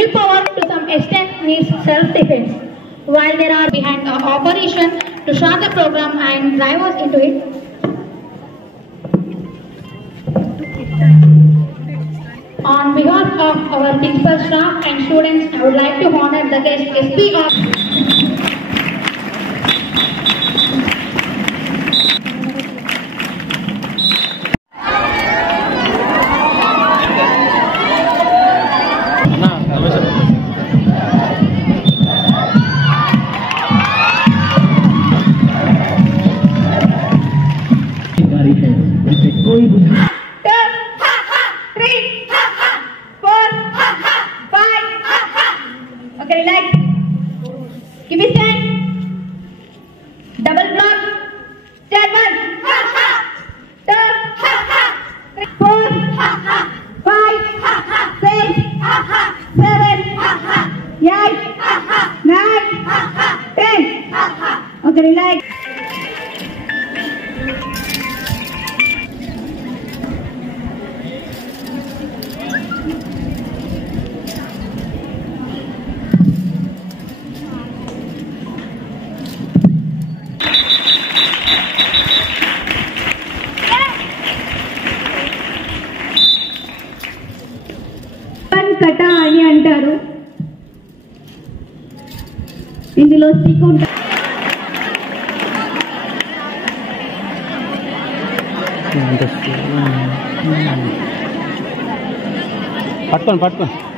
willpower to some extent needs self-defense. While there are behind our operation to start the program and drive us into it. On behalf of our principal staff and students, I would like to honor the guest SP of relax. Give me stand. Double block. Stand 1. 2. 3. 4. 5. 6. 7. 8. 9. 10. Okay, relax. కట అని అంటారు. ఇందులో stick ఉంటుంది. పట్టుకోండి